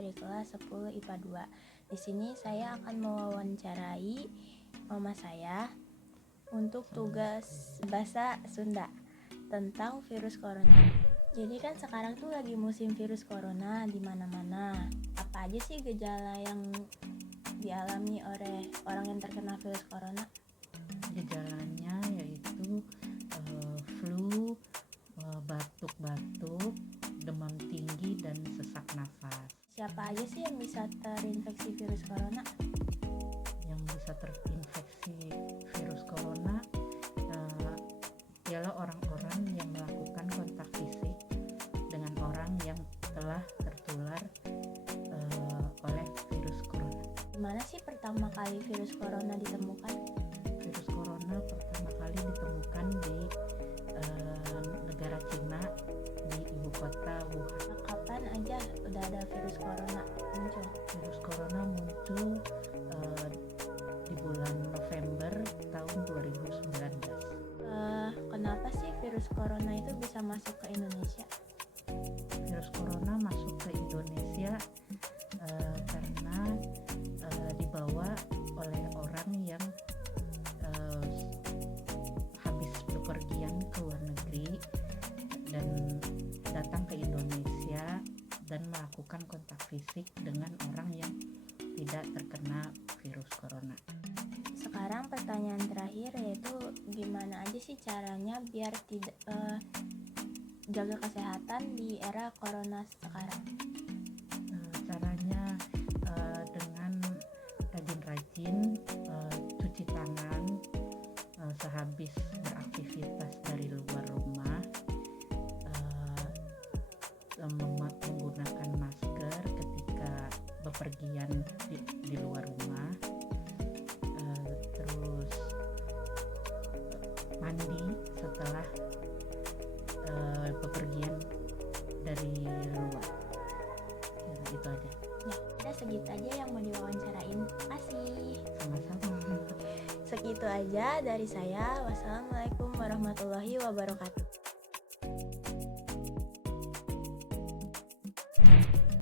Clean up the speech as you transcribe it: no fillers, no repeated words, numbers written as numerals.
dari kelas 10 IPA 2. Di sini saya akan mewawancarai mama saya untuk tugas bahasa Sunda tentang virus corona. Jadi kan sekarang tuh lagi musim virus corona di mana-mana. Apa aja sih gejala yang dialami oleh orang yang terkena virus corona? Gejalanya yaitu flu, batuk-batuk, demam tinggi, dan sesak nafas. Siapa aja sih yang bisa terinfeksi virus corona? Yang bisa terinfeksi virus corona ialah orang-orang yang melakukan kontak fisik dengan orang yang telah tertular oleh virus corona. Gimana sih pertama kali virus corona ditemukan? Virus corona pertama kali ditemukan di negara Cina, di ibu kota Wuhan. Kapan aja udah ada virus corona muncul? Virus corona muncul di bulan November tahun 2019. Kenapa sih virus corona itu bisa masuk ke Indonesia? Virus corona masuk ke Indonesia karena dibawa oleh orang yang habis bepergian ke luar negeri dan datang ke Indonesia dan melakukan kontak fisik dengan orang yang tidak terkena virus corona. Sekarang pertanyaan terakhir yaitu gimana aja sih caranya biar tidak jaga kesehatan di era corona sekarang? Caranya dengan rajin-rajin cuci tangan sehabis beraktivitas dari luar rumah, menggunakan masker ketika bepergian di luar rumah, terus mandi setelah bepergian dari luar. Ya, itu aja. Ya, udah segitu aja yang mau diwawancarain. Makasih. Sama-sama. Segitu aja dari saya. Wassalamualaikum warahmatullahi wabarakatuh.